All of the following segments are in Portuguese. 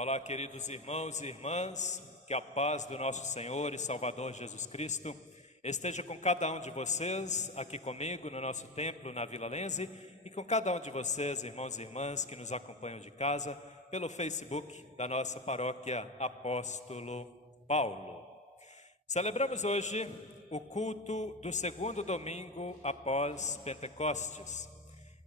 Olá, queridos irmãos e irmãs, que a paz do nosso Senhor e Salvador Jesus Cristo esteja com cada um de vocês aqui comigo no nosso templo na Vila Lense e com cada um de vocês, irmãos e irmãs, que nos acompanham de casa pelo Facebook da nossa paróquia Apóstolo Paulo. Celebramos hoje o culto do segundo domingo após Pentecostes.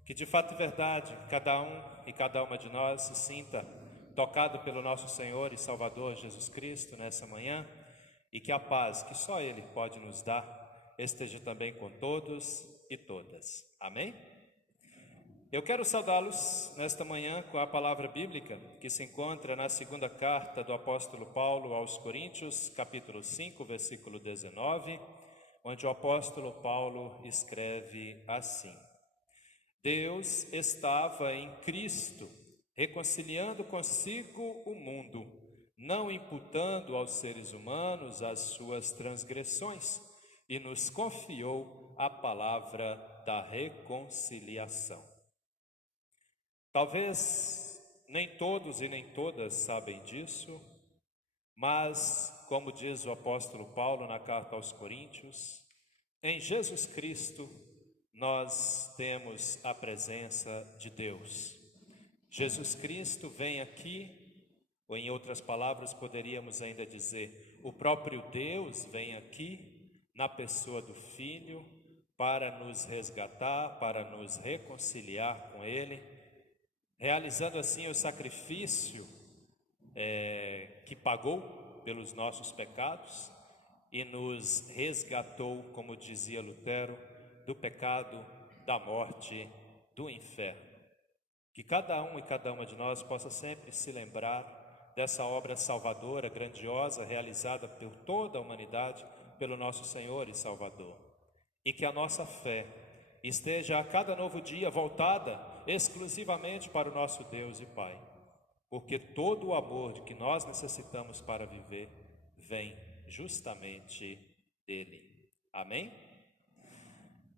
Que de fato e verdade, cada um e cada uma de nós se sinta tocado pelo nosso Senhor e Salvador Jesus Cristo nessa manhã e que a paz que só Ele pode nos dar esteja também com todos e todas. Amém? Eu quero saudá-los nesta manhã com a palavra bíblica que se encontra na segunda carta do apóstolo Paulo aos Coríntios, capítulo 5, versículo 19, onde o apóstolo Paulo escreve assim: Deus estava em Cristo, reconciliando consigo o mundo, não imputando aos seres humanos as suas transgressões, e nos confiou a palavra da reconciliação. Talvez nem todos e nem todas sabem disso, mas, como diz o apóstolo Paulo na carta aos Coríntios, em Jesus Cristo nós temos a presença de Deus. Jesus Cristo vem aqui, ou em outras palavras poderíamos ainda dizer, o próprio Deus vem aqui na pessoa do Filho para nos resgatar, para nos reconciliar com Ele, realizando assim o sacrifício que pagou pelos nossos pecados e nos resgatou, como dizia Lutero, do pecado, da morte, do inferno. Que cada um e cada uma de nós possa sempre se lembrar dessa obra salvadora, grandiosa, realizada por toda a humanidade, pelo nosso Senhor e Salvador. E que a nossa fé esteja a cada novo dia voltada exclusivamente para o nosso Deus e Pai. Porque todo o amor de que nós necessitamos para viver vem justamente dele. Amém?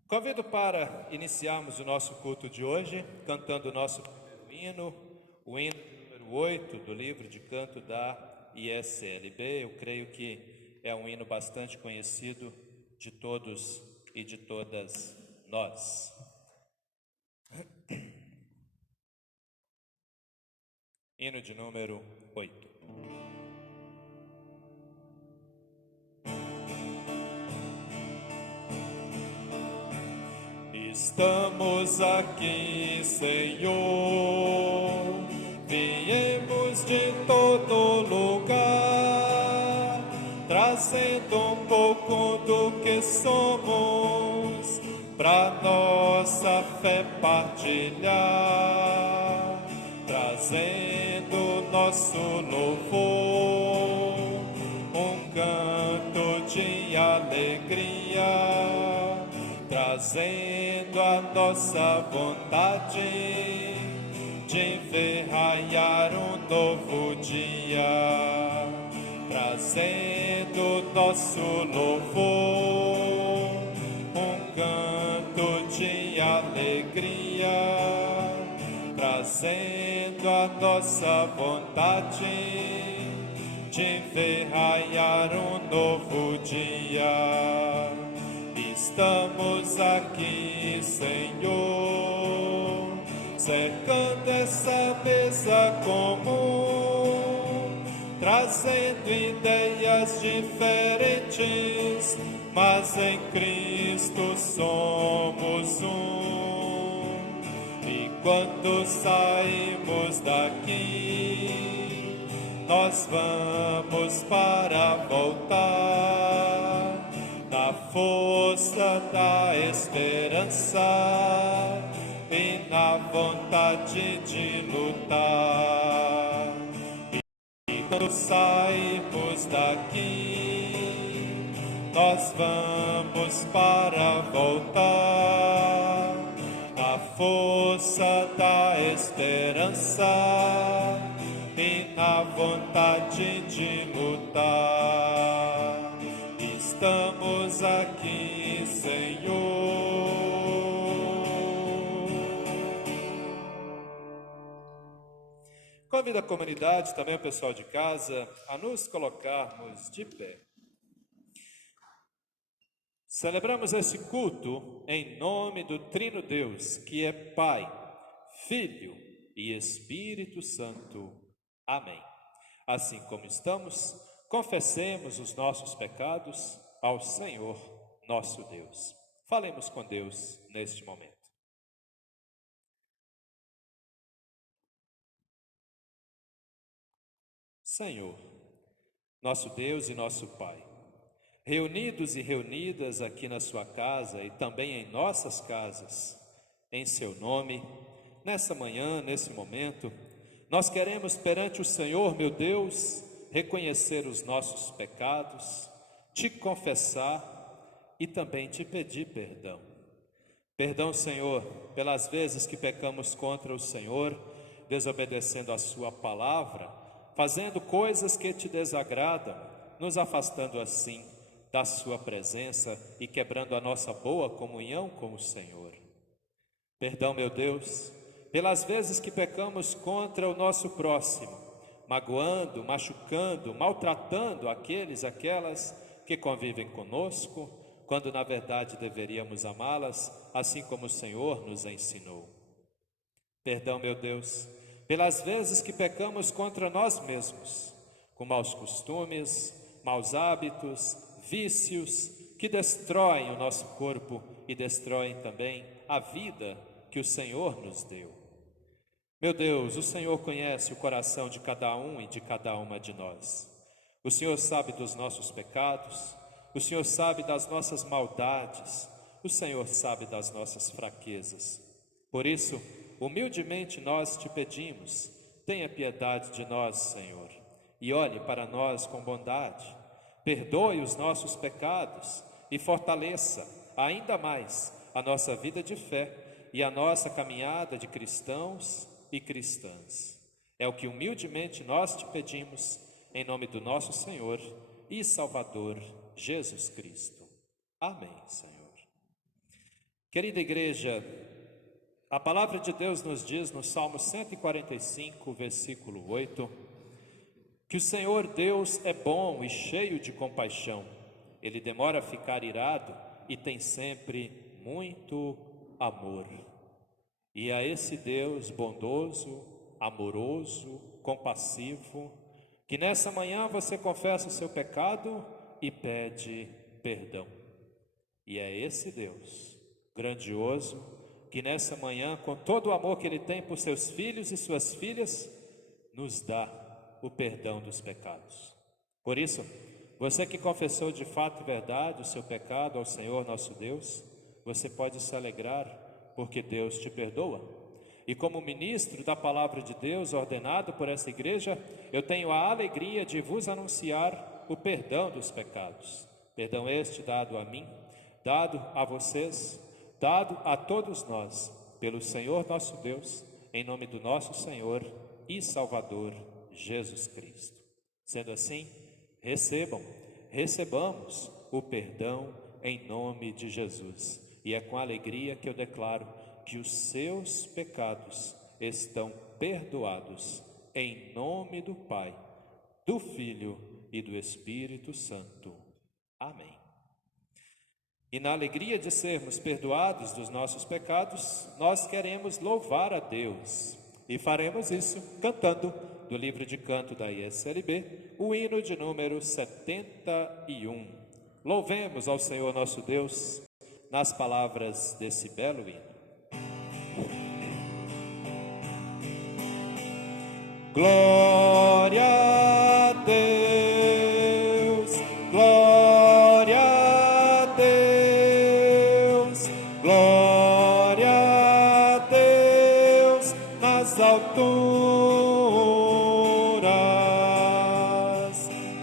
Convido para iniciarmos o nosso culto de hoje, cantando o nosso primeiro hino, o hino número 8 do livro de canto da ISLB. Eu creio que é um hino bastante conhecido de todos e de todas nós. Hino de número 8. Estamos aqui, Senhor, viemos de todo lugar, trazendo um pouco do que somos, pra nossa fé partilhar, trazendo nosso louvor, um canto de alegria, trazendo a nossa vontade de ver raiar um novo dia, trazendo nosso louvor, um canto de alegria, trazendo a nossa vontade de ver raiar um novo dia. Estamos aqui, Senhor, cercando essa mesa comum, trazendo ideias diferentes, mas em Cristo somos um. E quando saímos daqui, nós vamos para voltar na força da esperança e na vontade de lutar. E quando saímos daqui, nós vamos para voltar na força da esperança e na vontade de lutar. Estamos aqui, Senhor. Convido a comunidade, também o pessoal de casa, a nos colocarmos de pé. Celebramos esse culto em nome do Trino Deus, que é Pai, Filho e Espírito Santo. Amém. Assim como estamos, confessemos os nossos pecados ao Senhor nosso Deus. Falemos com Deus neste momento. Senhor, nosso Deus e nosso Pai, reunidos e reunidas aqui na sua casa e também em nossas casas, em seu nome, nessa manhã, nesse momento, nós queremos perante o Senhor, meu Deus, reconhecer os nossos pecados, te confessar e também te pedir perdão. Perdão, Senhor, pelas vezes que pecamos contra o Senhor, desobedecendo a sua palavra, fazendo coisas que te desagradam, nos afastando assim da sua presença e quebrando a nossa boa comunhão com o Senhor. Perdão, meu Deus, pelas vezes que pecamos contra o nosso próximo, magoando, machucando, maltratando aquelas que convivem conosco, quando na verdade deveríamos amá-las, assim como o Senhor nos ensinou. Perdão, meu Deus, pelas vezes que pecamos contra nós mesmos, com maus costumes, maus hábitos, vícios, que destroem o nosso corpo e destroem também a vida que o Senhor nos deu. Meu Deus, o Senhor conhece o coração de cada um e de cada uma de nós. O Senhor sabe dos nossos pecados, o Senhor sabe das nossas maldades, o Senhor sabe das nossas fraquezas. Por isso, humildemente nós te pedimos, tenha piedade de nós, Senhor, e olhe para nós com bondade, perdoe os nossos pecados e fortaleça ainda mais a nossa vida de fé e a nossa caminhada de cristãos e cristãs. É o que humildemente nós te pedimos, em nome do nosso Senhor e Salvador Jesus Cristo. Amém, Senhor. Querida igreja, a palavra de Deus nos diz no Salmo 145, versículo 8, que o Senhor Deus é bom e cheio de compaixão. Ele demora a ficar irado e tem sempre muito amor. E a esse Deus bondoso, amoroso, compassivo, que nessa manhã você confessa o seu pecado e pede perdão. E é esse Deus grandioso que nessa manhã, com todo o amor que Ele tem por seus filhos e suas filhas, nos dá o perdão dos pecados. Por isso, você que confessou de fato e verdade o seu pecado ao Senhor nosso Deus, você pode se alegrar, porque Deus te perdoa. E como ministro da palavra de Deus, ordenado por essa igreja, eu tenho a alegria de vos anunciar o perdão dos pecados. Perdão este dado a mim, dado a vocês, dado a todos nós, pelo Senhor nosso Deus, em nome do nosso Senhor e Salvador Jesus Cristo. Sendo assim, recebamos o perdão em nome de Jesus. E é com alegria que eu declaro que os seus pecados estão perdoados, em nome do Pai, do Filho e do Espírito Santo. Amém. E na alegria de sermos perdoados dos nossos pecados, nós queremos louvar a Deus. E faremos isso cantando do livro de canto da ISLB, o hino de número 71. Louvemos ao Senhor nosso Deus nas palavras desse belo hino. Glória a Deus, glória a Deus, glória a Deus nas alturas,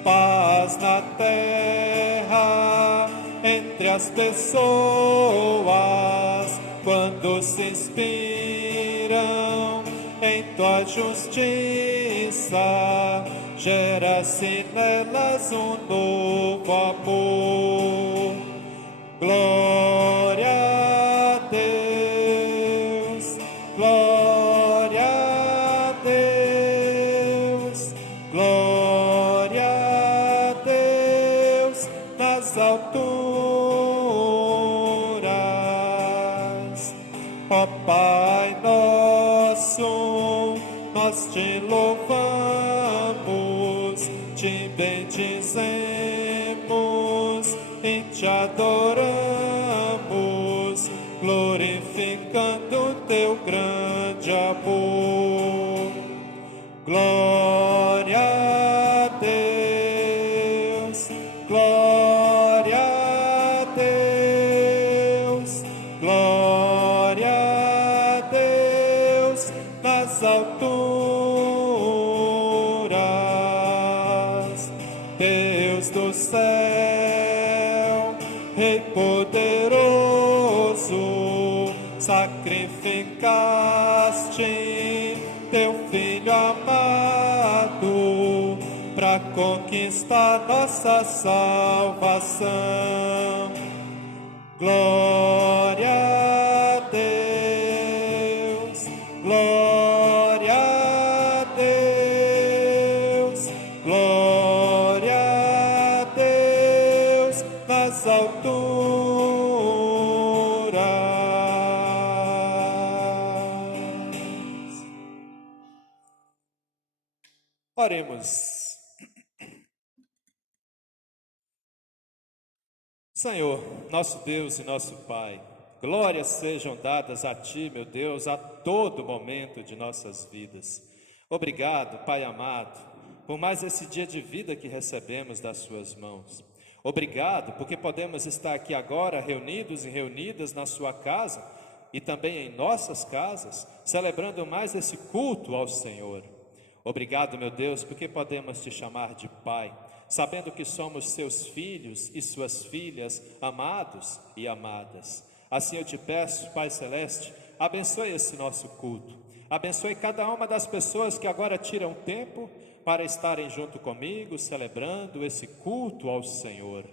paz na terra entre as pessoas, quando se inspiram em tua justiça, gera-se nelas um novo amor. Glória a Deus, glória a Deus. Ó Pai nosso, nós te louvamos, te bendizemos e te adoramos, glorificando teu grande amor. Glória a Deus, glória a Deus, glória a Deus nas alturas. Deus do céu, Rei poderoso, sacrificaste teu Filho amado para conquistar nossa salvação. Glória a Deus, glória a Deus, glória a Deus nas alturas. Oremos. Senhor, nosso Deus e nosso Pai, glórias sejam dadas a Ti, meu Deus, a todo momento de nossas vidas. Obrigado, Pai amado, por mais esse dia de vida que recebemos das Suas mãos. Obrigado porque podemos estar aqui agora reunidos e reunidas na Sua casa e também em nossas casas, celebrando mais esse culto ao Senhor. Obrigado, meu Deus, porque podemos Te chamar de Pai, sabendo que somos Seus filhos e Suas filhas, amados e amadas. Assim eu Te peço, Pai Celeste, abençoe esse nosso culto. Abençoe cada uma das pessoas que agora tiram tempo para estarem junto comigo, celebrando esse culto ao Senhor.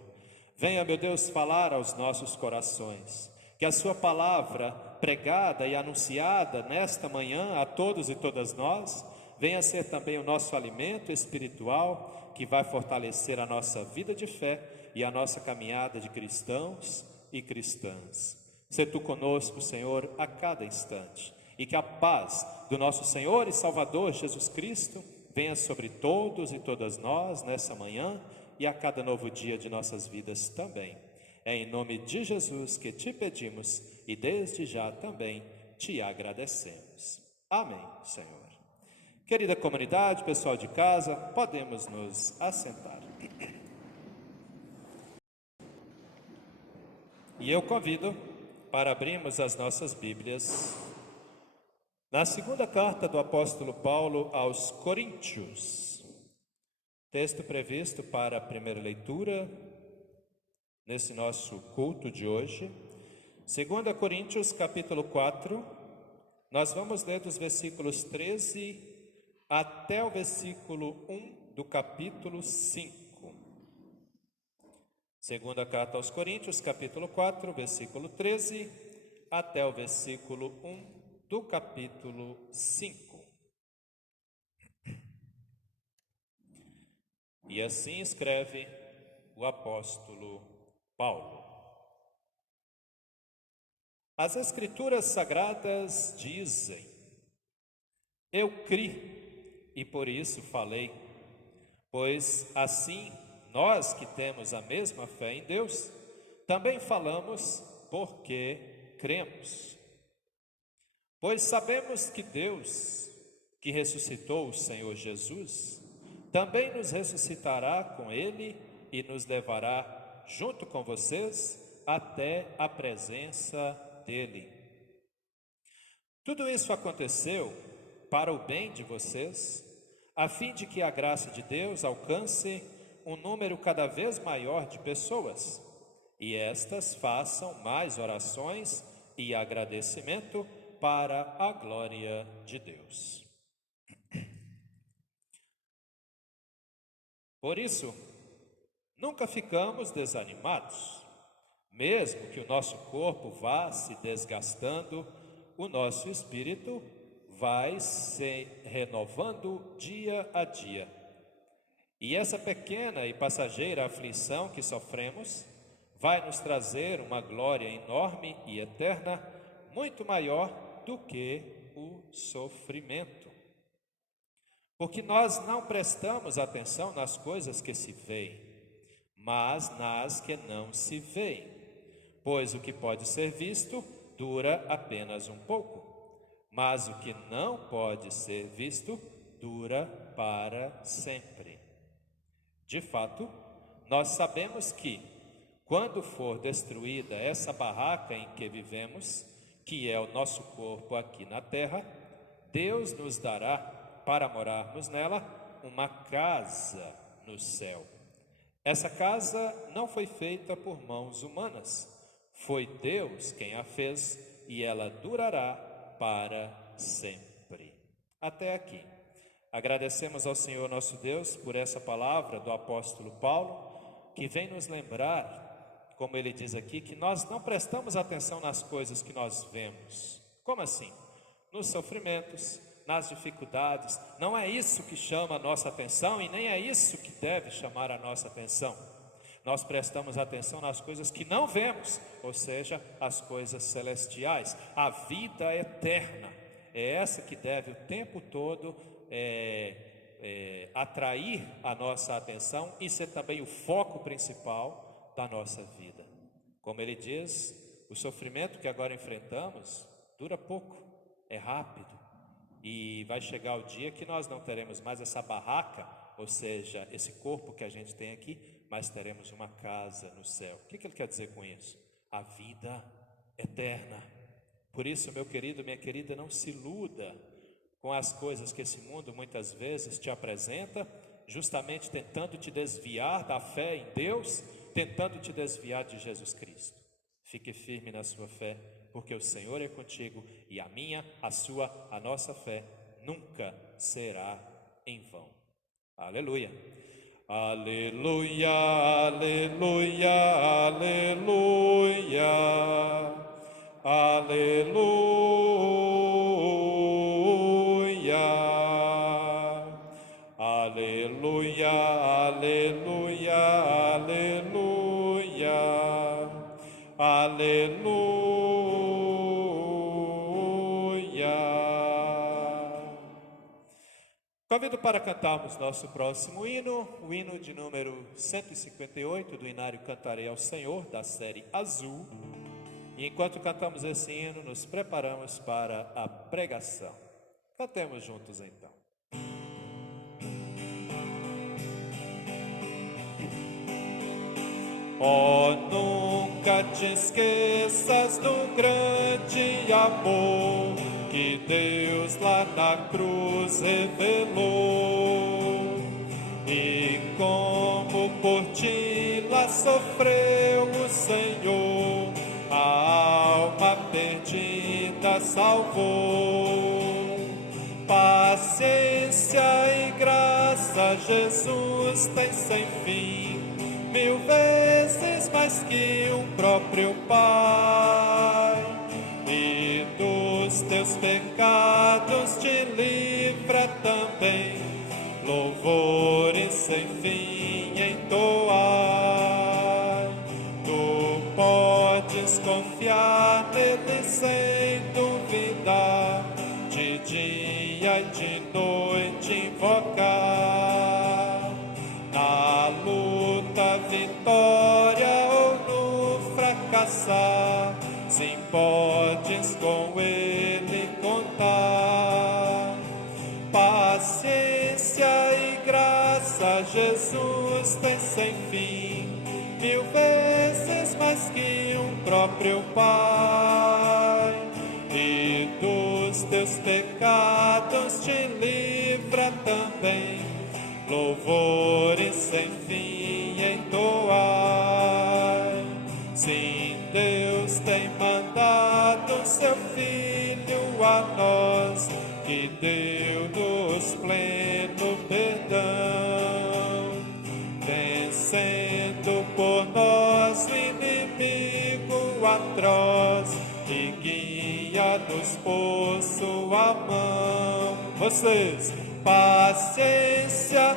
Venha, meu Deus, falar aos nossos corações. Que a Sua palavra pregada e anunciada nesta manhã a todos e todas nós, venha ser também o nosso alimento espiritual, que vai fortalecer a nossa vida de fé e a nossa caminhada de cristãos e cristãs. Sê Tu conosco, Senhor, a cada instante, e que a paz do nosso Senhor e Salvador Jesus Cristo venha sobre todos e todas nós nessa manhã e a cada novo dia de nossas vidas também. É em nome de Jesus que Te pedimos e desde já também Te agradecemos. Amém, Senhor. Querida comunidade, pessoal de casa, podemos nos assentar. E eu convido para abrirmos as nossas Bíblias na segunda carta do apóstolo Paulo aos Coríntios. Texto previsto para a primeira leitura nesse nosso culto de hoje. 2 Coríntios capítulo 4, nós vamos ler dos versículos 13 até o versículo 1 do capítulo 5. Segunda carta aos Coríntios, capítulo 4, versículo 13, até o versículo 1 do capítulo 5. E assim escreve o apóstolo Paulo. As Escrituras Sagradas dizem: eu criei e por isso falei, pois assim nós que temos a mesma fé em Deus, também falamos porque cremos. Pois sabemos que Deus, que ressuscitou o Senhor Jesus, também nos ressuscitará com Ele e nos levará junto com vocês até a presença dEle. Tudo isso aconteceu para o bem de vocês, a fim de que a graça de Deus alcance um número cada vez maior de pessoas, e estas façam mais orações e agradecimento para a glória de Deus. Por isso, nunca ficamos desanimados, mesmo que o nosso corpo vá se desgastando, o nosso espírito vai se renovando dia a dia. E essa pequena e passageira aflição que sofremos vai nos trazer uma glória enorme e eterna, muito maior do que o sofrimento. Porque nós não prestamos atenção nas coisas que se veem, mas nas que não se veem. Pois o que pode ser visto dura apenas um pouco, mas o que não pode ser visto dura para sempre. De fato, nós sabemos que, quando for destruída essa barraca em que vivemos, que é o nosso corpo aqui na terra, Deus nos dará, para morarmos nela, uma casa no céu. Essa casa não foi feita por mãos humanas, foi Deus quem a fez e ela durará para sempre. Até aqui. Agradecemos ao Senhor nosso Deus por essa palavra do apóstolo Paulo, que vem nos lembrar, como ele diz aqui, que nós não prestamos atenção nas coisas que nós vemos. Como assim? Nos sofrimentos, nas dificuldades. Não é isso que chama a nossa atenção e nem é isso que deve chamar a nossa atenção. Nós prestamos atenção nas coisas que não vemos, ou seja, as coisas celestiais. A vida eterna é essa que deve o tempo todo atrair a nossa atenção e ser também o foco principal da nossa vida. Como ele diz, o sofrimento que agora enfrentamos dura pouco, é rápido, e vai chegar o dia que nós não teremos mais essa barraca, ou seja, esse corpo que a gente tem aqui, mas teremos uma casa no céu. O que ele quer dizer com isso? A vida eterna. Por isso, meu querido, minha querida, não se iluda com as coisas que esse mundo muitas vezes te apresenta, justamente tentando te desviar da fé em Deus, tentando te desviar de Jesus Cristo. Fique firme na sua fé, porque o Senhor é contigo e a minha, a sua, a nossa fé nunca será em vão. Aleluia. Aleluia, aleluia, aleluia, aleluia, aleluia, aleluia, aleluia, aleluia. Convido para cantarmos nosso próximo hino, o hino de número 158 do Inário Cantarei ao Senhor, da série Azul. E enquanto cantamos esse hino, nos preparamos para a pregação. Cantemos juntos então. Oh, nunca te esqueças do grande amor que Deus lá na cruz revelou, e como por ti lá sofreu o Senhor, a alma perdida salvou. Paciência e graça Jesus tem sem fim, 1000 vezes mais que um próprio Pai, e dos teus pecados te livra também, louvores sem fim entoar. Tu podes confiar nele sem duvidar, de dia e de noite invocar. Na luta, vitória ou no fracassar, sim, podes com ele contar. Paciência e graça Jesus tem sem fim, 1000 vezes mais que um próprio Pai, e dos teus pecados te livra também, louvores sem fim entoar. Sim, Deus tem mandado seu Filho a nós, que deu-nos pleno perdão, vencendo por nós o inimigo atroz, e guia-nos por sua mão. Vocês, paciência.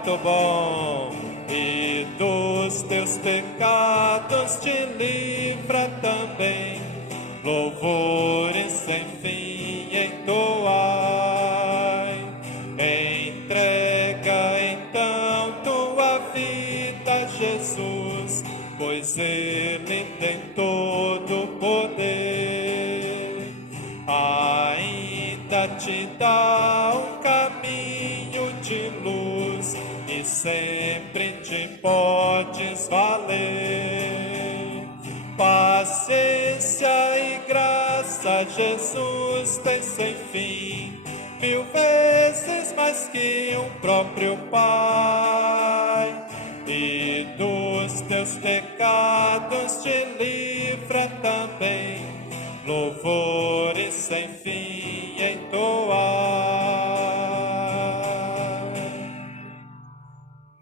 muito bom. E dos teus pecados te livra também. Louvores sem fim entoai. Entrega então tua vida a Jesus, pois Ele tem todo o poder. Ainda te dá um caminho de luz e sempre te podes valer. Paciência e graça Jesus tem sem fim, 1000 vezes mais que um próprio Pai. E dos teus pecados te livra também, louvores sem fim entoar.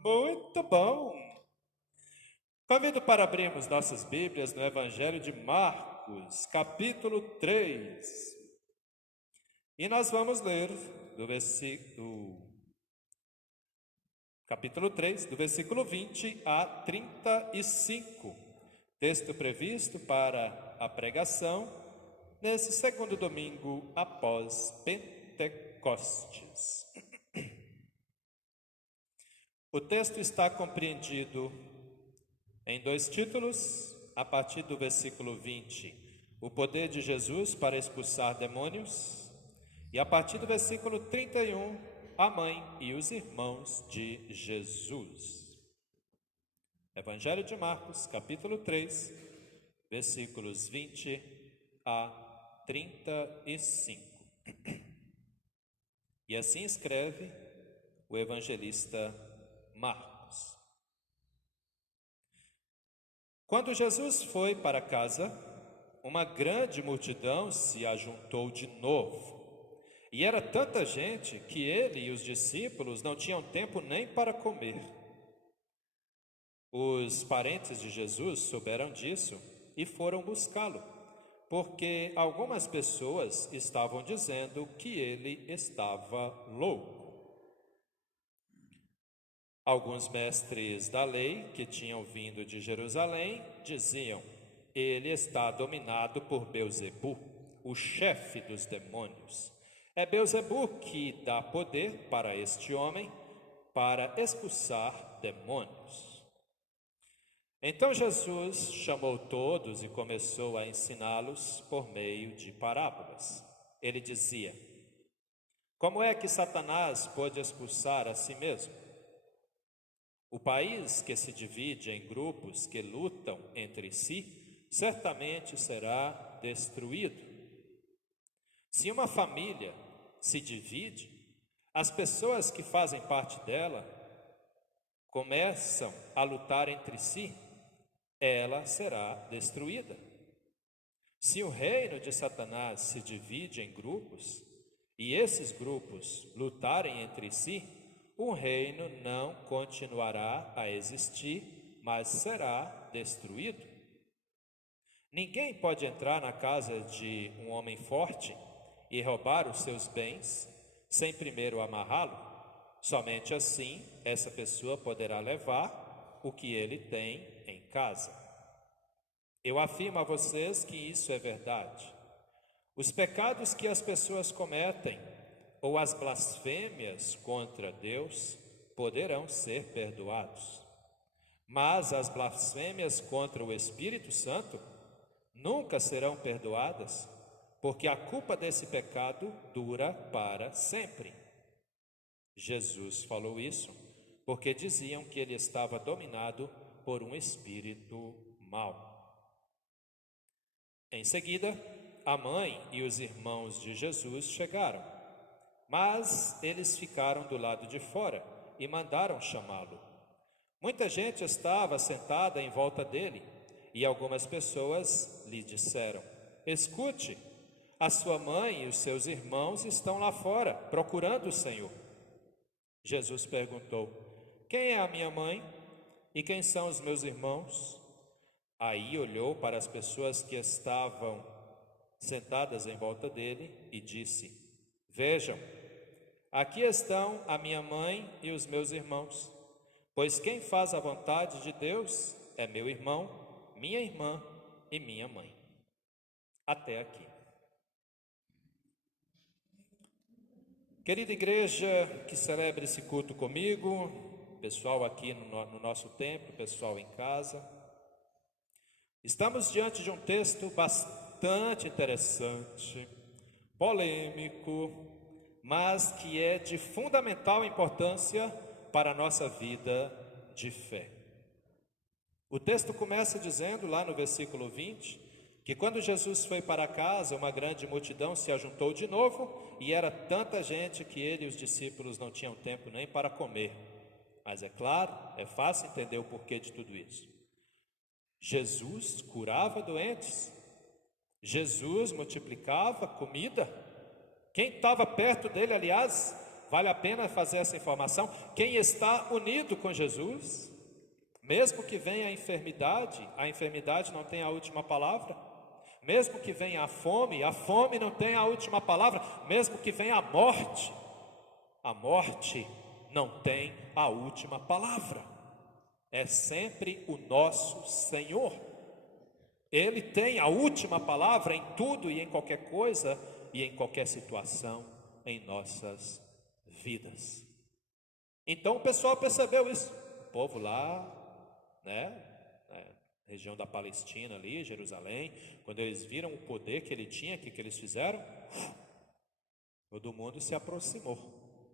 Muito bom! Convido para abrirmos nossas Bíblias no Evangelho de Marcos, capítulo 3. E nós vamos ler do capítulo 3, do versículo 20 a 35. Texto previsto para a pregação nesse segundo domingo após Pentecostes. O texto está compreendido em 2 títulos, a partir do versículo 20, o poder de Jesus para expulsar demônios, e a partir do versículo 31, a mãe e os irmãos de Jesus. Evangelho de Marcos, capítulo 3, versículos 20 a 35. E assim escreve o evangelista Marcos. Quando Jesus foi para casa, uma grande multidão se ajuntou de novo. E era tanta gente que ele e os discípulos não tinham tempo nem para comer. Os parentes de Jesus souberam disso e foram buscá-lo, porque algumas pessoas estavam dizendo que ele estava louco. Alguns mestres da lei que tinham vindo de Jerusalém diziam: ele está dominado por Beelzebu, o chefe dos demônios. É Beelzebu que dá poder para este homem para expulsar demônios. Então Jesus chamou todos e começou a ensiná-los por meio de parábolas. Ele dizia: como é que Satanás pode expulsar a si mesmo? O país que se divide em grupos que lutam entre si, certamente será destruído. Se uma família se divide, as pessoas que fazem parte dela começam a lutar entre si, ela será destruída. Se o reino de Satanás se divide em grupos, e esses grupos lutarem entre si, o reino não continuará a existir, mas será destruído. Ninguém pode entrar na casa de um homem forte e roubar os seus bens sem primeiro amarrá-lo. Somente assim essa pessoa poderá levar o que ele tem em casa. Eu afirmo a vocês que isso é verdade. Os pecados que as pessoas cometem ou as blasfêmias contra Deus poderão ser perdoados. Mas as blasfêmias contra o Espírito Santo nunca serão perdoadas, porque a culpa desse pecado dura para sempre. Jesus falou isso porque diziam que ele estava dominado por um espírito mau. Em seguida, a mãe e os irmãos de Jesus chegaram. Mas eles ficaram do lado de fora e mandaram chamá-lo. Muita gente estava sentada em volta dele e algumas pessoas lhe disseram: escute, a sua mãe e os seus irmãos estão lá fora procurando o Senhor. Jesus perguntou: quem é a minha mãe e quem são os meus irmãos? Aí olhou para as pessoas que estavam sentadas em volta dele e disse: vejam, Aqui estão a minha mãe e os meus irmãos, pois quem faz a vontade de Deus é meu irmão, minha irmã e minha mãe. Até aqui. Querida igreja que celebra esse culto comigo, pessoal aqui no nosso templo, pessoal em casa, estamos diante de um texto bastante interessante, polêmico, mas que é de fundamental importância para a nossa vida de fé. O texto começa dizendo, lá no versículo 20, que quando Jesus foi para casa, uma grande multidão se ajuntou de novo, e era tanta gente que ele e os discípulos não tinham tempo nem para comer. Mas é claro, é fácil entender o porquê de tudo isso. Jesus curava doentes, Jesus multiplicava comida. Quem estava perto dele, aliás, vale a pena fazer essa informação, quem está unido com Jesus, mesmo que venha a enfermidade não tem a última palavra. Mesmo que venha a fome não tem a última palavra. Mesmo que venha a morte não tem a última palavra. É sempre o nosso Senhor. Ele tem a última palavra em tudo e em qualquer coisa e em qualquer situação em nossas vidas. Então o pessoal percebeu isso. O povo lá, região da Palestina ali, Jerusalém, quando eles viram o poder que ele tinha, o que eles fizeram? Todo mundo se aproximou.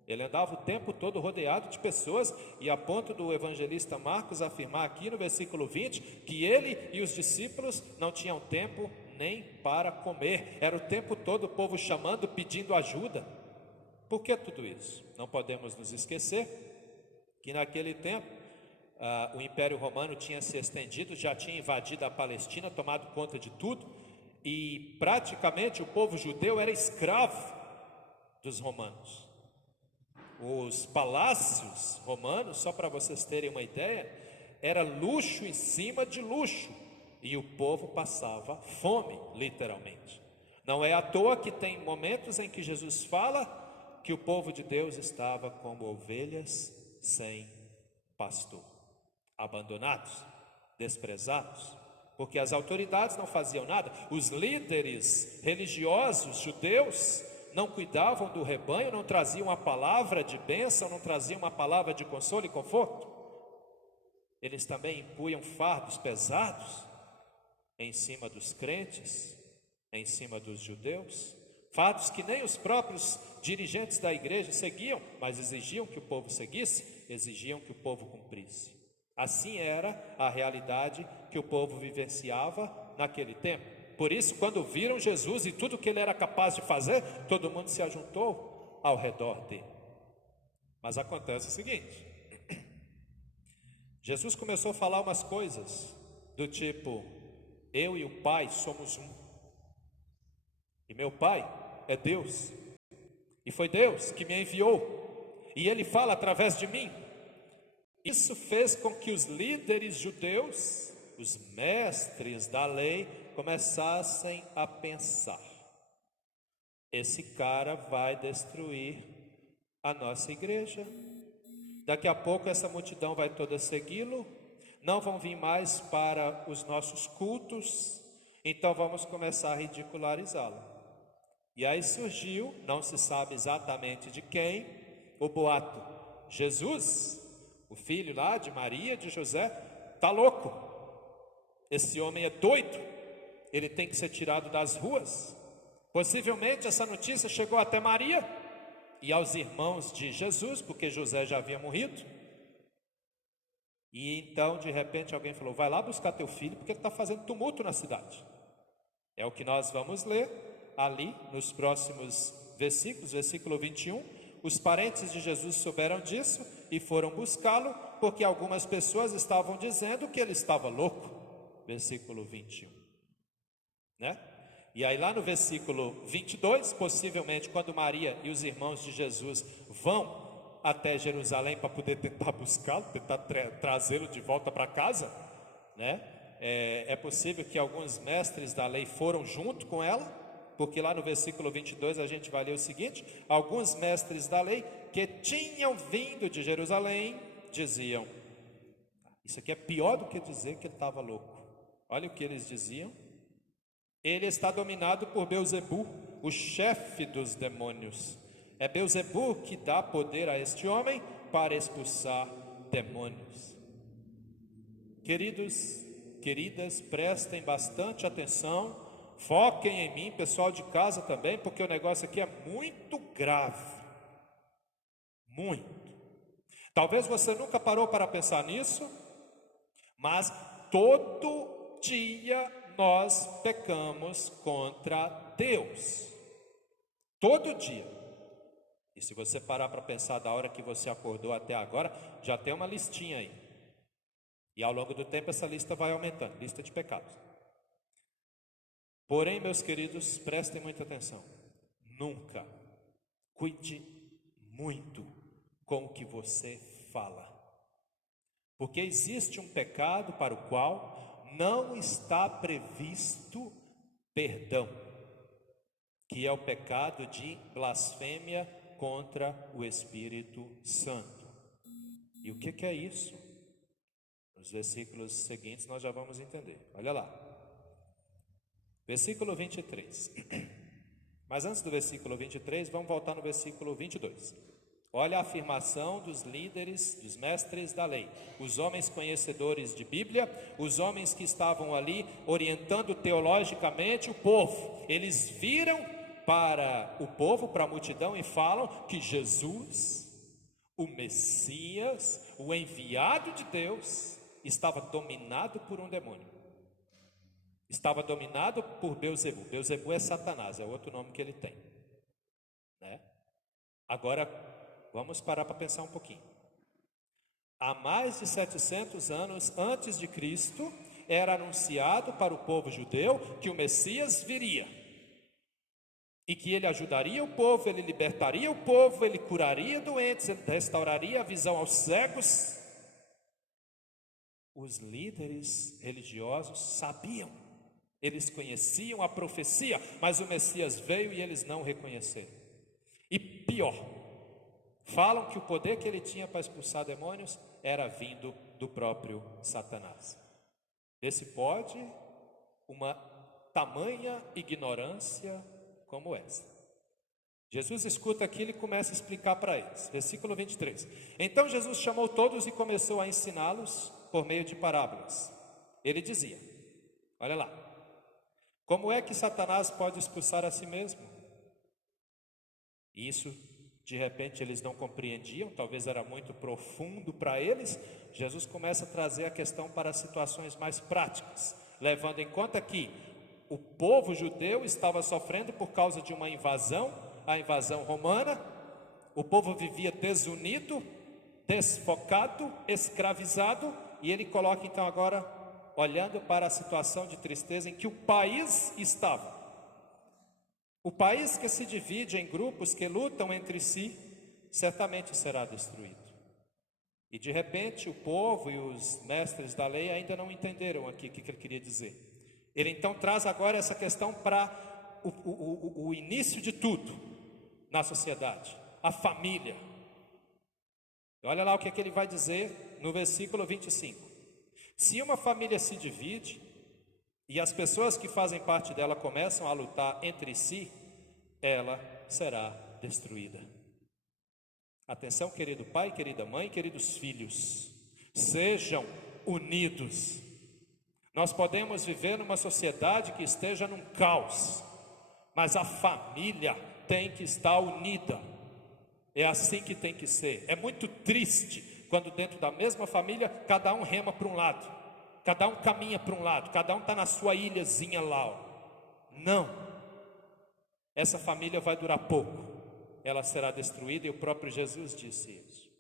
Ele andava o tempo todo rodeado de pessoas, e a ponto do evangelista Marcos afirmar aqui no versículo 20, que ele e os discípulos não tinham tempo nem para comer. Era o tempo todo o povo chamando, pedindo ajuda. Por que tudo isso? Não podemos nos esquecer que naquele tempo o Império Romano tinha se estendido, já tinha invadido a Palestina, tomado conta de tudo, e praticamente o povo judeu era escravo dos romanos. Os palácios romanos, só para vocês terem uma ideia, era luxo em cima de luxo, e o povo passava fome, literalmente. Não é à toa que tem momentos em que Jesus fala que o povo de Deus estava como ovelhas sem pastor, abandonados, desprezados, porque as autoridades não faziam nada. Os líderes religiosos judeus não cuidavam do rebanho, não traziam uma palavra de bênção, não traziam uma palavra de consolo e conforto. Eles também impunham fardos pesados em cima dos crentes, em cima dos judeus, fardos que nem os próprios dirigentes da igreja seguiam, mas exigiam que o povo seguisse, exigiam que o povo cumprisse. Assim era a realidade que o povo vivenciava naquele tempo. Por isso, quando viram Jesus e tudo que ele era capaz de fazer, todo mundo se ajuntou ao redor dele. Mas acontece o seguinte: Jesus começou a falar umas coisas do tipo: eu e o Pai somos um, e meu Pai é Deus, e foi Deus que me enviou, e Ele fala através de mim. Isso fez com que os líderes judeus, os mestres da lei, começassem a pensar: esse cara vai destruir a nossa igreja. Daqui a pouco essa multidão vai toda segui-lo, não vão vir mais para os nossos cultos, então vamos começar a ridicularizá-lo. E aí surgiu, não se sabe exatamente de quem, o boato: Jesus, o filho lá de Maria, de José, está louco, esse homem é doido, ele tem que ser tirado das ruas. Possivelmente essa notícia chegou até Maria e aos irmãos de Jesus, porque José já havia morrido. E então de repente alguém falou: vai lá buscar teu filho, porque ele está fazendo tumulto na cidade. É o que nós vamos ler ali nos próximos versículos, versículo 21. Os parentes de Jesus souberam disso e foram buscá-lo, porque algumas pessoas estavam dizendo que ele estava louco. Versículo 21, E aí lá no versículo 22, possivelmente quando Maria e os irmãos de Jesus vão até Jerusalém para poder tentar buscá-lo, tentar trazê-lo de volta para casa, É possível que alguns mestres da lei foram junto com ela, porque lá no versículo 22 a gente vai ler o seguinte: alguns mestres da lei que tinham vindo de Jerusalém diziam, isso aqui é pior do que dizer que ele estava louco. Olha o que eles diziam: ele está dominado por Belzebu, o chefe dos demônios. É Belzebu que dá poder a este homem para expulsar demônios. Queridos, queridas, prestem bastante atenção, foquem em mim, pessoal de casa também, porque o negócio aqui é muito grave. Muito. Talvez você nunca parou para pensar nisso, mas todo dia nós pecamos contra Deus. Todo dia. E se você parar para pensar da hora que você acordou até agora, já tem uma listinha aí. E ao longo do tempo essa lista vai aumentando, lista de pecados. Porém, meus queridos, prestem muita atenção. Nunca cuide muito com o que você fala. Porque existe um pecado para o qual não está previsto perdão, que é o pecado de blasfêmia contra o Espírito Santo. E o que é isso? Nos versículos seguintes nós já vamos entender. Olha lá. Versículo 23. Mas antes do versículo 23, vamos voltar no versículo 22. Olha a afirmação dos líderes, dos mestres da lei, os homens conhecedores de Bíblia, os homens que estavam ali orientando teologicamente o povo. Eles viram para o povo, para a multidão, e falam que Jesus, o Messias, o enviado de Deus, estava dominado por um demônio. Estava dominado por Belzebu. Belzebu é Satanás, é outro nome que ele tem, né? Agora, vamos parar para pensar um pouquinho. Há mais de 700 anos antes de Cristo, era anunciado para o povo judeu que o Messias viria. E que ele ajudaria o povo, ele libertaria o povo, ele curaria doentes, ele restauraria a visão aos cegos. Os líderes religiosos sabiam, eles conheciam a profecia, mas o Messias veio e eles não reconheceram. E pior, falam que o poder que ele tinha para expulsar demônios era vindo do próprio Satanás. Esse pode uma tamanha ignorância como essa. Jesus escuta aquilo e começa a explicar para eles. Versículo 23. Então Jesus chamou todos e começou a ensiná-los por meio de parábolas. Ele dizia, olha lá, como é que Satanás pode expulsar a si mesmo? Isso, de repente, eles não compreendiam, talvez era muito profundo para eles. Jesus começa a trazer a questão para situações mais práticas, levando em conta que o povo judeu estava sofrendo por causa de uma invasão, a invasão romana. O povo vivia desunido, desfocado, escravizado, e ele coloca então agora, olhando para a situação de tristeza em que o país estava. O país que se divide em grupos que lutam entre si, certamente será destruído. E de repente o povo e os mestres da lei ainda não entenderam aqui o que ele queria dizer. Ele então traz agora essa questão para o início de tudo na sociedade, a família. Olha lá o que ele vai dizer no versículo 25. Se uma família se divide e as pessoas que fazem parte dela começam a lutar entre si, ela será destruída. Atenção, querido pai, querida mãe, queridos filhos, sejam unidos. Nós podemos viver numa sociedade que esteja num caos, mas a família tem que estar unida. É assim que tem que ser. É muito triste quando dentro da mesma família cada um rema para um lado, cada um caminha para um lado, cada um está na sua ilhazinha lá, ó. Não, essa família vai durar pouco, ela será destruída, e o próprio Jesus disse isso.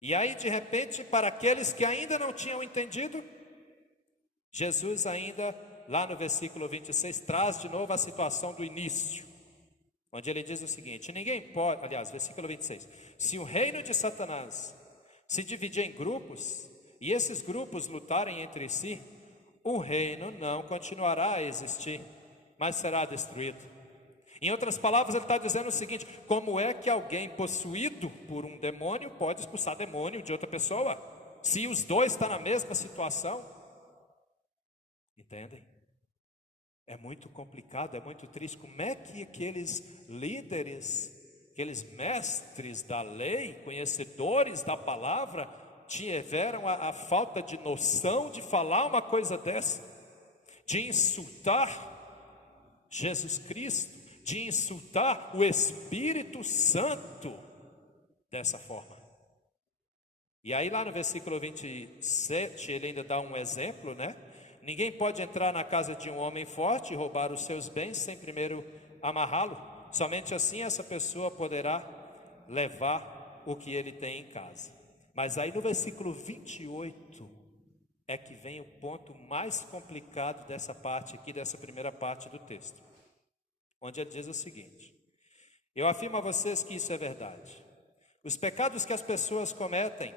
E aí de repente, para aqueles que ainda não tinham entendido, Jesus ainda lá no versículo 26 traz de novo a situação do início, onde ele diz o seguinte: ninguém pode, aliás, versículo 26, se o reino de Satanás se dividir em grupos, e esses grupos lutarem entre si, o reino não continuará a existir, mas será destruído. Em outras palavras, ele está dizendo o seguinte: como é que alguém possuído por um demônio pode expulsar demônio de outra pessoa, se os dois estão na mesma situação? Entendem? É muito complicado, é muito triste. Como é que aqueles líderes, aqueles mestres da lei, conhecedores da palavra, tiveram a falta de noção de falar uma coisa dessa, de insultar Jesus Cristo, de insultar o Espírito Santo dessa forma? E aí lá no versículo 27 ele ainda dá um exemplo, né? Ninguém pode entrar na casa de um homem forte e roubar os seus bens sem primeiro amarrá-lo. Somente assim essa pessoa poderá levar o que ele tem em casa. Mas aí no versículo 28 é que vem o ponto mais complicado dessa parte aqui, dessa primeira parte do texto, onde ele diz o seguinte: eu afirmo a vocês que isso é verdade. Os pecados que as pessoas cometem,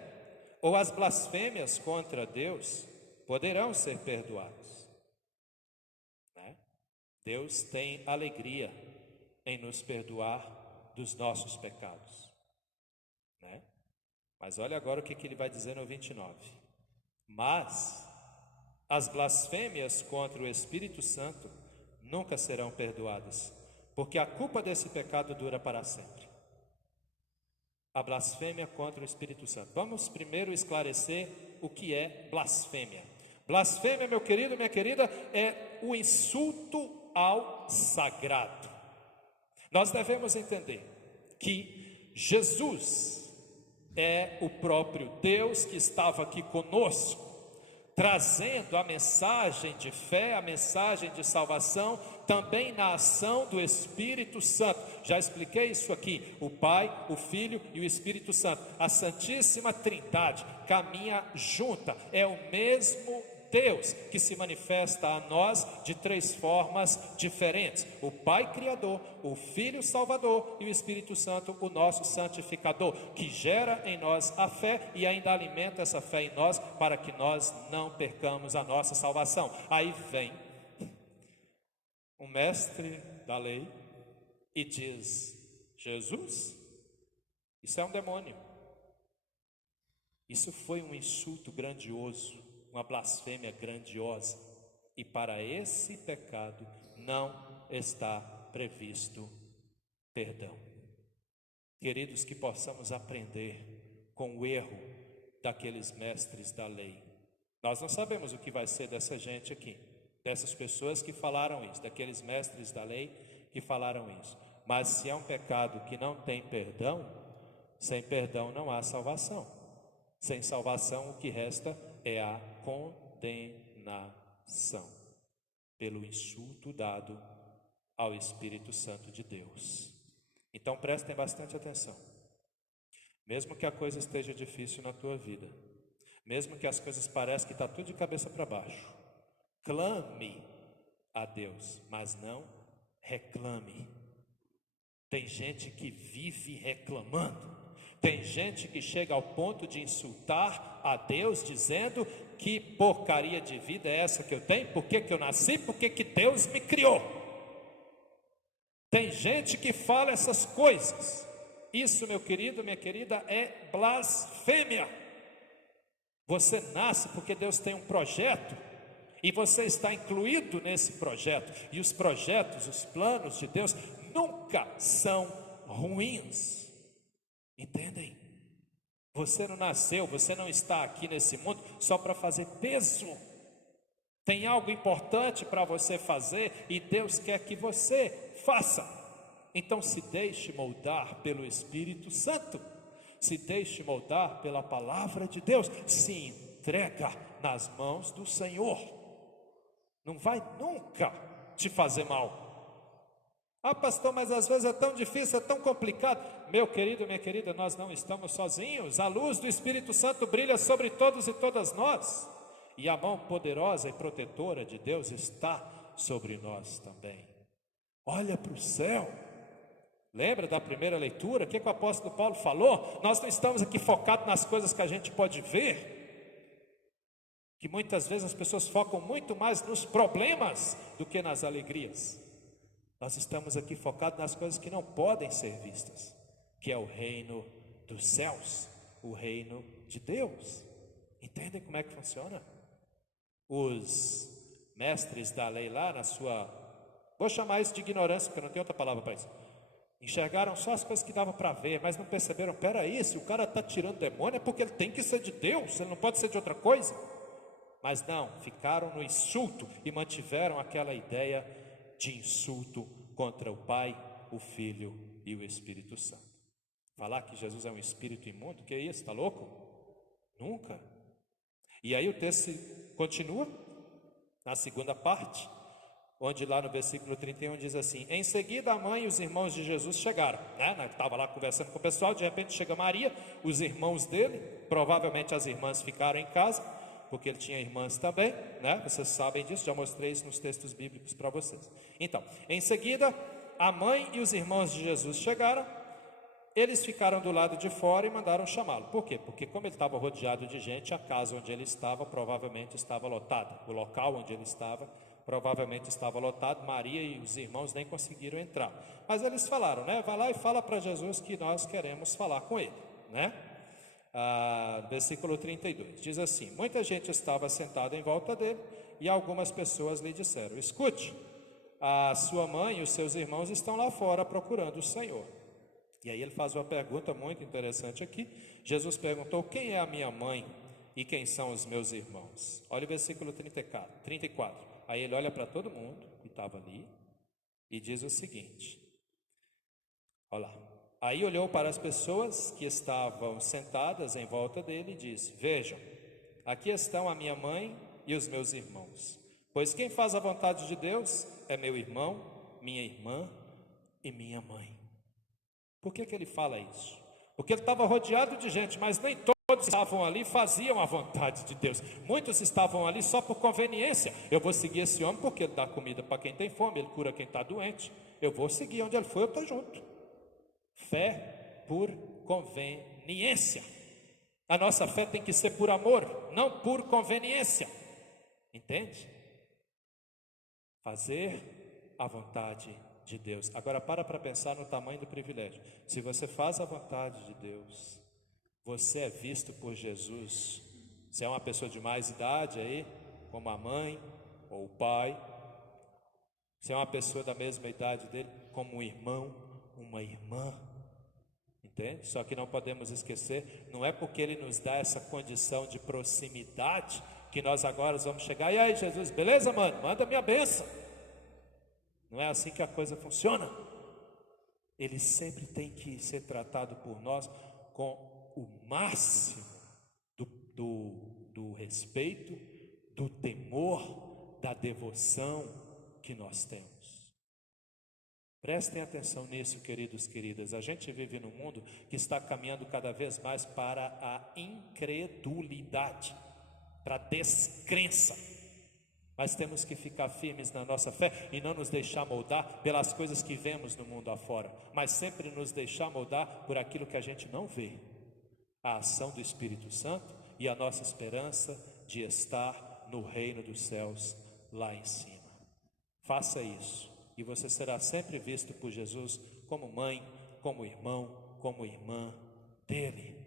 ou as blasfêmias contra Deus, poderão ser perdoados, né? Deus tem alegria em nos perdoar dos nossos pecados, né? Mas olha agora o que ele vai dizer no 29. Mas as blasfêmias contra o Espírito Santo nunca serão perdoadas, porque a culpa desse pecado dura para sempre. A blasfêmia contra o Espírito Santo. Vamos primeiro esclarecer o que é blasfêmia. Blasfêmia, meu querido, minha querida, é o insulto ao sagrado. Nós devemos entender que Jesus é o próprio Deus que estava aqui conosco, trazendo a mensagem de fé, a mensagem de salvação, também na ação do Espírito Santo. Já expliquei isso aqui: o Pai, o Filho e o Espírito Santo, a Santíssima Trindade caminha junta, é o mesmo Deus que se manifesta a nós de três formas diferentes: o Pai Criador, o Filho Salvador e o Espírito Santo, o nosso Santificador, que gera em nós a fé e ainda alimenta essa fé em nós para que nós não percamos a nossa salvação. Aí vem um mestre da lei e diz: Jesus, isso é um demônio. Isso foi um insulto grandioso, uma blasfêmia grandiosa, e para esse pecado não está previsto perdão. Queridos, que possamos aprender com o erro daqueles mestres da lei. Nós não sabemos o que vai ser dessa gente aqui, dessas pessoas que falaram isso, daqueles mestres da lei que falaram isso. Mas se é um pecado que não tem perdão, sem perdão não há salvação. Sem salvação o que resta é a condenação pelo insulto dado ao Espírito Santo de Deus. Então prestem bastante atenção. Mesmo que a coisa esteja difícil na tua vida, mesmo que as coisas pareçam que está tudo de cabeça para baixo, clame a Deus, mas não reclame. Tem gente que vive reclamando. Tem gente que chega ao ponto de insultar a Deus, dizendo: que porcaria de vida é essa que eu tenho? Por que eu nasci? Por que Deus me criou? Tem gente que fala essas coisas. Isso, meu querido, minha querida, é blasfêmia. Você nasce porque Deus tem um projeto e você está incluído nesse projeto. E os projetos, os planos de Deus nunca são ruins. Entendem? Você não nasceu, você não está aqui nesse mundo só para fazer peso. Tem algo importante para você fazer e Deus quer que você faça. Então se deixe moldar pelo Espírito Santo, se deixe moldar pela palavra de Deus, se entrega nas mãos do Senhor. Não vai nunca te fazer mal. Ah, pastor, mas às vezes é tão difícil, é tão complicado. Meu querido, minha querida, nós não estamos sozinhos. A luz do Espírito Santo brilha sobre todos e todas nós, e a mão poderosa e protetora de Deus está sobre nós também. Olha para o céu. Lembra da primeira leitura? O que o apóstolo Paulo falou? Nós não estamos aqui focados nas coisas que a gente pode ver, que muitas vezes as pessoas focam muito mais nos problemas do que nas alegrias. Nós estamos aqui focados nas coisas que não podem ser vistas, que é o reino dos céus, o reino de Deus. Entendem como é que funciona? Os mestres da lei lá, na sua, vou chamar isso de ignorância, porque eu não tenho outra palavra para isso, enxergaram só as coisas que dava para ver, mas não perceberam, peraí, se o cara está tirando demônio é porque ele tem que ser de Deus, ele não pode ser de outra coisa. Mas não, ficaram no insulto e mantiveram aquela ideia de insulto contra o Pai, o Filho e o Espírito Santo. Falar que Jesus é um espírito imundo, que é isso, está louco? Nunca. E aí o texto continua, na segunda parte, onde lá no versículo 31 diz assim: em seguida a mãe e os irmãos de Jesus chegaram, né? Estava lá conversando com o pessoal, de repente chega Maria, os irmãos dele, provavelmente as irmãs ficaram em casa, porque ele tinha irmãs também, né? Vocês sabem disso, já mostrei isso nos textos bíblicos para vocês. Então, em seguida, a mãe e os irmãos de Jesus chegaram, eles ficaram do lado de fora e mandaram chamá-lo. Por quê? Porque como ele estava rodeado de gente, a casa onde ele estava provavelmente estava lotada, o local onde ele estava provavelmente estava lotado, Maria e os irmãos nem conseguiram entrar. Mas eles falaram, né? Vai lá e fala para Jesus que nós queremos falar com ele, né? Versículo 32, diz assim: muita gente estava sentada em volta dele e algumas pessoas lhe disseram: escute, a sua mãe e os seus irmãos estão lá fora procurando o Senhor. E aí ele faz uma pergunta muito interessante aqui. Jesus perguntou: quem é a minha mãe e quem são os meus irmãos? Olha o versículo 34. Aí ele olha para todo mundo que estava ali e diz o seguinte, olha lá. Aí olhou para as pessoas que estavam sentadas em volta dele e disse: vejam, aqui estão a minha mãe e os meus irmãos. Pois quem faz a vontade de Deus é meu irmão, minha irmã e minha mãe. Por que ele fala isso? Porque ele estava rodeado de gente, mas nem todos estavam ali e faziam a vontade de Deus. Muitos estavam ali só por conveniência. Eu vou seguir esse homem porque ele dá comida para quem tem fome, ele cura quem está doente. Eu vou seguir onde ele for, eu estou junto. Fé por conveniência. A nossa fé tem que ser por amor, não por conveniência. Entende? Fazer a vontade de Deus. Agora para pensar no tamanho do privilégio. Se você faz a vontade de Deus, você é visto por Jesus. Se é uma pessoa de mais idade aí, como a mãe ou o pai, se é uma pessoa da mesma idade dele, como um irmão, uma irmã, entende? Só que não podemos esquecer, não é porque ele nos dá essa condição de proximidade que nós agora vamos chegar, e aí Jesus, beleza mano, manda minha bênção. Não é assim que a coisa funciona. Ele sempre tem que ser tratado por nós com o máximo do respeito, do temor, da devoção que nós temos. Prestem atenção nisso, queridos, queridas. A gente vive num mundo que está caminhando cada vez mais para a incredulidade, para a descrença. Mas temos que ficar firmes na nossa fé e não nos deixar moldar pelas coisas que vemos no mundo afora, mas sempre nos deixar moldar por aquilo que a gente não vê. A ação do Espírito Santo e a nossa esperança de estar no reino dos céus lá em cima. Faça isso e você será sempre visto por Jesus como mãe, como irmão, como irmã dele.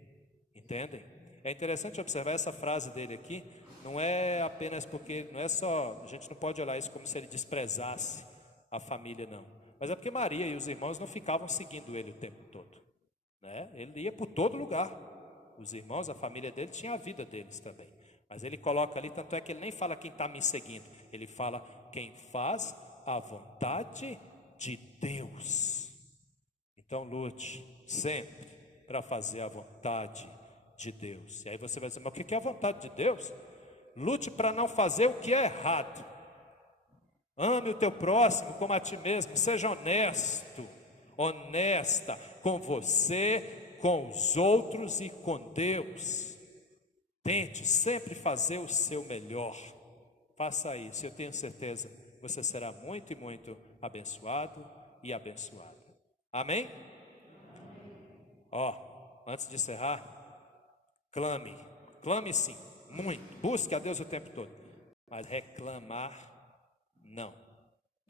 Entendem? É interessante observar essa frase dele aqui. Não é apenas porque, não é só, a gente não pode olhar isso como se ele desprezasse a família, não. Mas é porque Maria e os irmãos não ficavam seguindo ele o tempo todo, né? Ele ia por todo lugar. Os irmãos, a família dele, tinha a vida deles também. Mas ele coloca ali, tanto é que ele nem fala quem está me seguindo. Ele fala quem faz a vontade de Deus. Então lute sempre para fazer a vontade de Deus. E aí você vai dizer, mas o que é a vontade de Deus? Lute para não fazer o que é errado. Ame o teu próximo como a ti mesmo. Seja honesto, honesta com você, com os outros e com Deus. Tente sempre fazer o seu melhor. Faça isso, eu tenho certeza, você será muito e muito abençoado e abençoado. Amém? Antes de encerrar, clame sim. Muito, busque a Deus o tempo todo, mas reclamar não.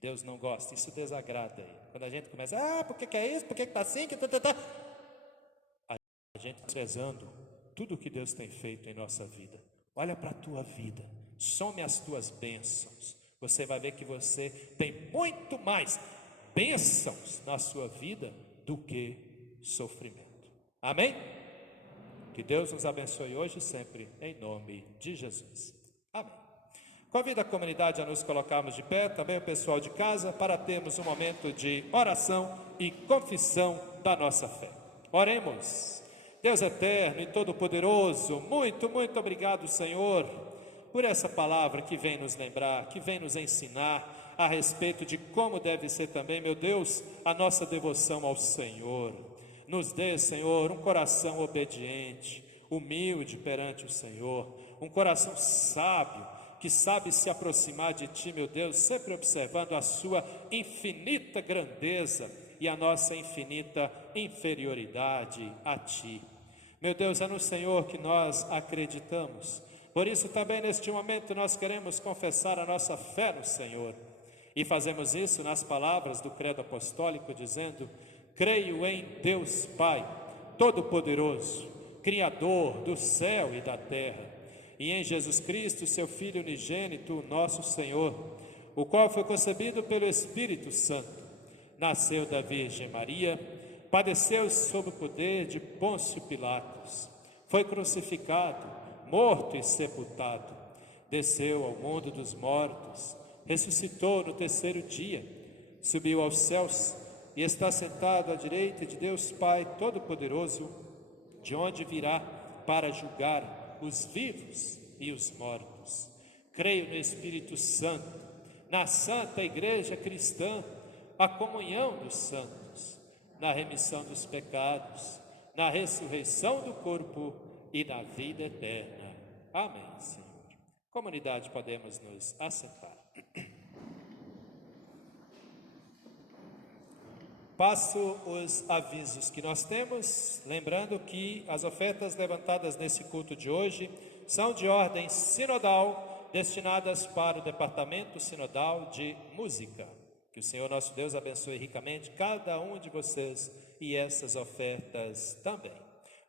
Deus não gosta, isso desagrada Ele. Quando a gente começa, por que é isso, por que está assim, a gente está prezando tudo o que Deus tem feito em nossa vida. Olha para a tua vida, some as tuas bênçãos, você vai ver que você tem muito mais bênçãos na sua vida do que sofrimento. Amém? Que Deus nos abençoe hoje e sempre, em nome de Jesus. Amém. Convido a comunidade a nos colocarmos de pé, também o pessoal de casa, para termos um momento de oração e confissão da nossa fé. Oremos. Deus eterno e todo-poderoso, muito, muito obrigado, Senhor, por essa palavra que vem nos lembrar, que vem nos ensinar a respeito de como deve ser também, meu Deus, a nossa devoção ao Senhor. Nos dê, Senhor, um coração obediente, humilde perante o Senhor, um coração sábio, que sabe se aproximar de Ti, meu Deus, sempre observando a Sua infinita grandeza e a nossa infinita inferioridade a Ti. Meu Deus, é no Senhor que nós acreditamos. Por isso também neste momento nós queremos confessar a nossa fé no Senhor. E fazemos isso nas palavras do credo apostólico, dizendo: creio em Deus Pai, Todo-Poderoso, Criador do céu e da terra, e em Jesus Cristo, seu Filho unigênito, nosso Senhor, o qual foi concebido pelo Espírito Santo, nasceu da Virgem Maria, padeceu sob o poder de Pôncio Pilatos, foi crucificado, morto e sepultado, desceu ao mundo dos mortos, ressuscitou no terceiro dia, subiu aos céus e está sentado à direita de Deus Pai Todo-Poderoso, de onde virá para julgar os vivos e os mortos. Creio no Espírito Santo, na Santa Igreja Cristã, a comunhão dos santos, na remissão dos pecados, na ressurreição do corpo e na vida eterna. Amém, Senhor. Comunidade, podemos nos assentar. Passo os avisos que nós temos, lembrando que as ofertas levantadas nesse culto de hoje são de ordem sinodal, destinadas para o Departamento Sinodal de Música. Que o Senhor nosso Deus abençoe ricamente cada um de vocês e essas ofertas também.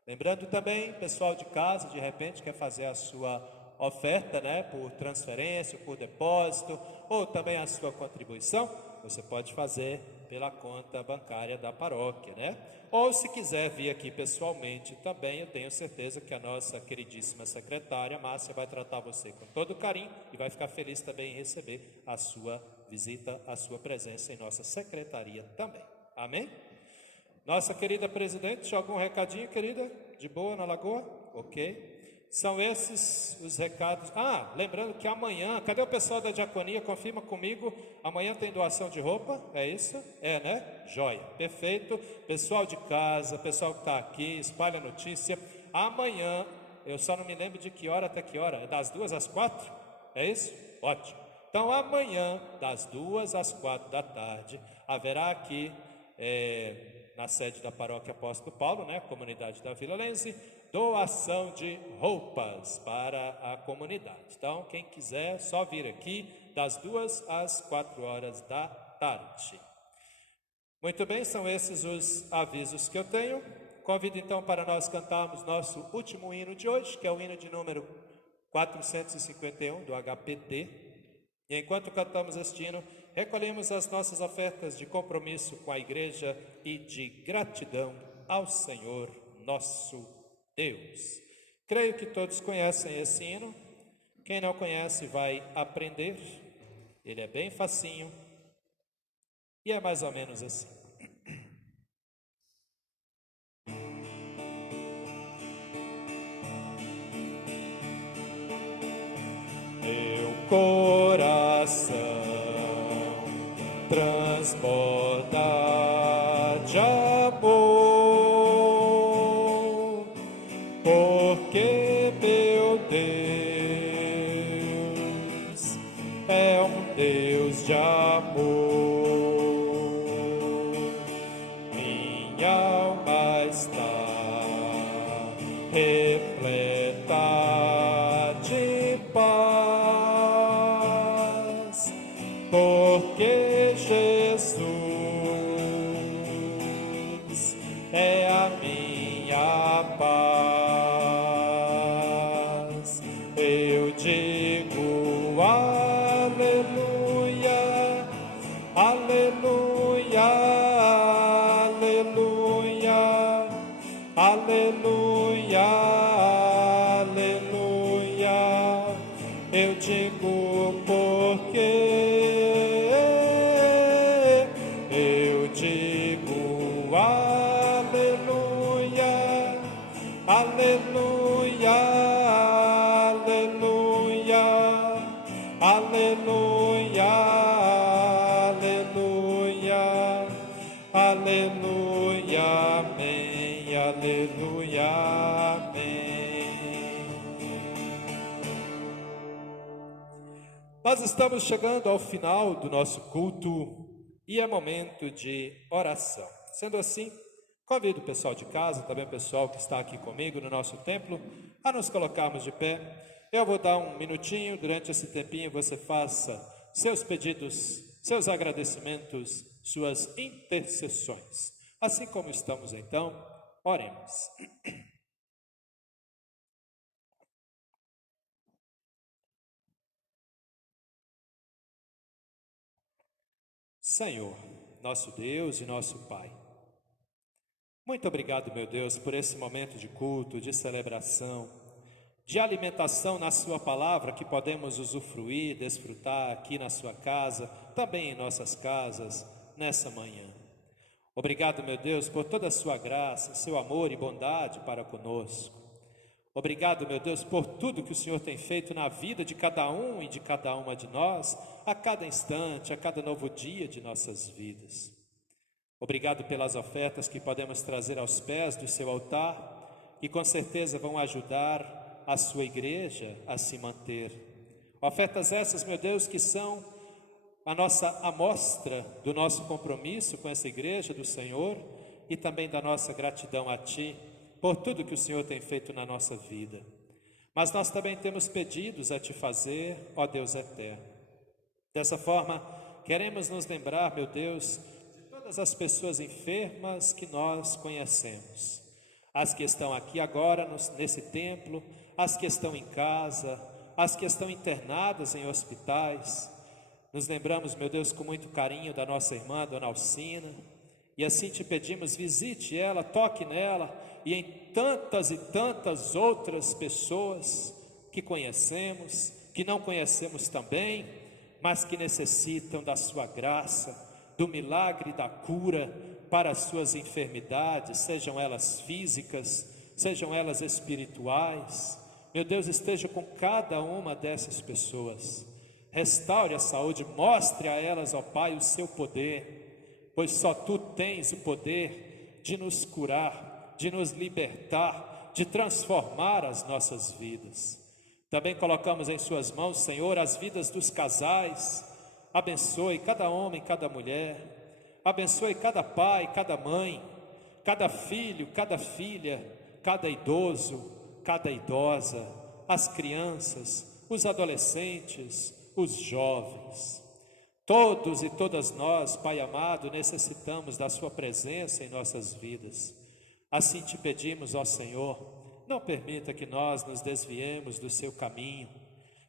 Lembrando também, pessoal de casa, de repente quer fazer a sua oferta, por transferência, por depósito, ou também a sua contribuição, você pode fazer pela conta bancária da paróquia, Ou se quiser vir aqui pessoalmente também, eu tenho certeza que a nossa queridíssima secretária, Márcia, vai tratar você com todo carinho e vai ficar feliz também em receber a sua visita, a sua presença em nossa secretaria também. Amém? Nossa querida presidente, algum recadinho, querida? De boa na Lagoa? Ok. São esses os recados. Lembrando que amanhã, cadê o pessoal da diaconia? Confirma comigo, amanhã tem doação de roupa, é isso? É, né? Joia, perfeito. Pessoal de casa, pessoal que está aqui, espalha a notícia. Amanhã, eu só não me lembro de que hora até que hora, é das 2 às 4? É isso? Ótimo. Então amanhã, das 2 às 4 da tarde, haverá aqui, na sede da Paróquia Apóstolo Paulo, comunidade da Vila Lense, doação de roupas para a comunidade. Então, quem quiser, só vir aqui das 2 às 4 horas da tarde. Muito bem, são esses os avisos que eu tenho. Convido então para nós cantarmos nosso último hino de hoje, que é o hino de número 451 do HPT. E enquanto cantamos este hino, recolhemos as nossas ofertas de compromisso com a igreja e de gratidão ao Senhor nosso Deus. Creio que todos conhecem esse hino. Quem não conhece vai aprender. Ele é bem facinho e é mais ou menos assim. Meu coração transborda de amor, porque meu Deus é um Deus de amor. Minha alma está repleta de paz, porque digo aleluia, aleluia, aleluia, aleluia, aleluia. Eu digo porque eu digo aleluia, aleluia, aleluia, aleluia, aleluia, aleluia, amém, aleluia, amém. Nós estamos chegando ao final do nosso culto e é momento de oração. Sendo assim, convido o pessoal de casa, também o pessoal que está aqui comigo no nosso templo, a nos colocarmos de pé. Eu vou dar um minutinho, durante esse tempinho você faça seus pedidos, seus agradecimentos, suas intercessões. Assim como estamos então, oremos. Senhor, nosso Deus e nosso Pai, muito obrigado, meu Deus, por esse momento de culto, de celebração, de alimentação na sua palavra que podemos usufruir, desfrutar aqui na sua casa, também em nossas casas, nessa manhã. Obrigado, meu Deus, por toda a sua graça, seu amor e bondade para conosco. Obrigado, meu Deus, por tudo que o Senhor tem feito na vida de cada um e de cada uma de nós, a cada instante, a cada novo dia de nossas vidas. Obrigado pelas ofertas que podemos trazer aos pés do seu altar e com certeza vão ajudar a sua igreja a se manter. Ofertas essas, meu Deus, que são a nossa amostra do nosso compromisso com essa igreja do Senhor e também da nossa gratidão a Ti por tudo que o Senhor tem feito na nossa vida. Mas nós também temos pedidos a Te fazer, ó Deus eterno. Dessa forma, queremos nos lembrar, meu Deus, todas as pessoas enfermas que nós conhecemos, as que estão aqui agora nesse templo, as que estão em casa, as que estão internadas em hospitais. Nos lembramos, meu Deus, com muito carinho da nossa irmã, Dona Alcina, e assim te pedimos, visite ela, toque nela e em tantas e tantas outras pessoas que conhecemos, que não conhecemos também, mas que necessitam da sua graça, do milagre da cura para as suas enfermidades, sejam elas físicas, sejam elas espirituais. Meu Deus, esteja com cada uma dessas pessoas, restaure a saúde, mostre a elas, ó Pai, o seu poder, pois só Tu tens o poder de nos curar, de nos libertar, de transformar as nossas vidas. Também colocamos em Suas mãos, Senhor, as vidas dos casais. Abençoe cada homem, cada mulher, abençoe cada pai, cada mãe, cada filho, cada filha, cada idoso, cada idosa, as crianças, os adolescentes, os jovens. Todos e todas nós, Pai amado, necessitamos da Sua presença em nossas vidas. Assim te pedimos, ó Senhor, não permita que nós nos desviemos do Seu caminho,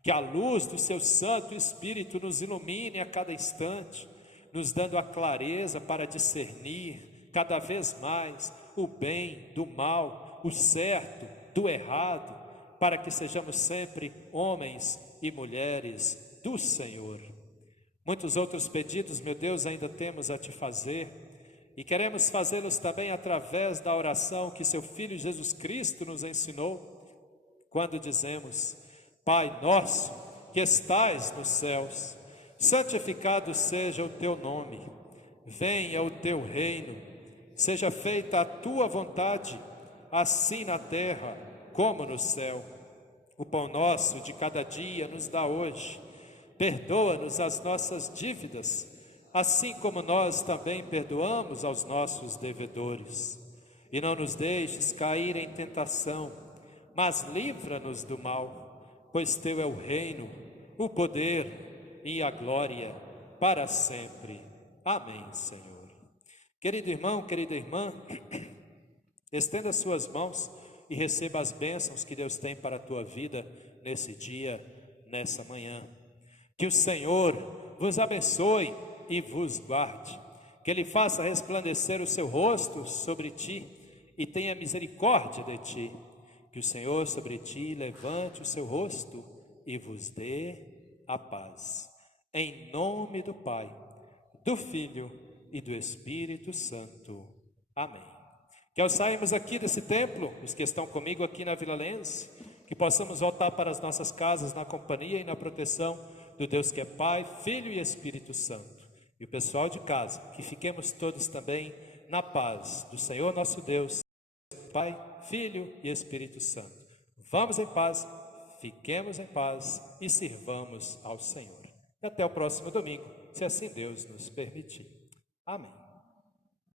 que a luz do Seu Santo Espírito nos ilumine a cada instante, nos dando a clareza para discernir cada vez mais o bem do mal, o certo do errado, para que sejamos sempre homens e mulheres do Senhor. Muitos outros pedidos, meu Deus, ainda temos a Te fazer e queremos fazê-los também através da oração que Seu Filho Jesus Cristo nos ensinou, quando dizemos: Pai nosso que estais nos céus, santificado seja o Teu nome, venha o Teu reino, seja feita a Tua vontade, assim na terra como no céu. O pão nosso de cada dia nos dá hoje, perdoa-nos as nossas dívidas, assim como nós também perdoamos aos nossos devedores. E não nos deixes cair em tentação, mas livra-nos do mal, pois Teu é o reino, o poder e a glória para sempre. Amém, Senhor. Querido irmão, querida irmã, estenda as suas mãos e receba as bênçãos que Deus tem para a tua vida nesse dia. nessa manhã. Que o Senhor vos abençoe e vos guarde. Que Ele faça resplandecer o seu rosto sobre ti e tenha misericórdia de ti. Que o Senhor sobre ti levante o seu rosto e vos dê a paz. Em nome do Pai, do Filho e do Espírito Santo. Amém. Que ao sairmos aqui desse templo, os que estão comigo aqui na Vila Lense, que possamos voltar para as nossas casas na companhia e na proteção do Deus que é Pai, Filho e Espírito Santo. E o pessoal de casa, que fiquemos todos também na paz do Senhor nosso Deus, Pai, Filho e Espírito Santo. Vamos em paz, fiquemos em paz e sirvamos ao Senhor. E até o próximo domingo, se assim Deus nos permitir. Amém.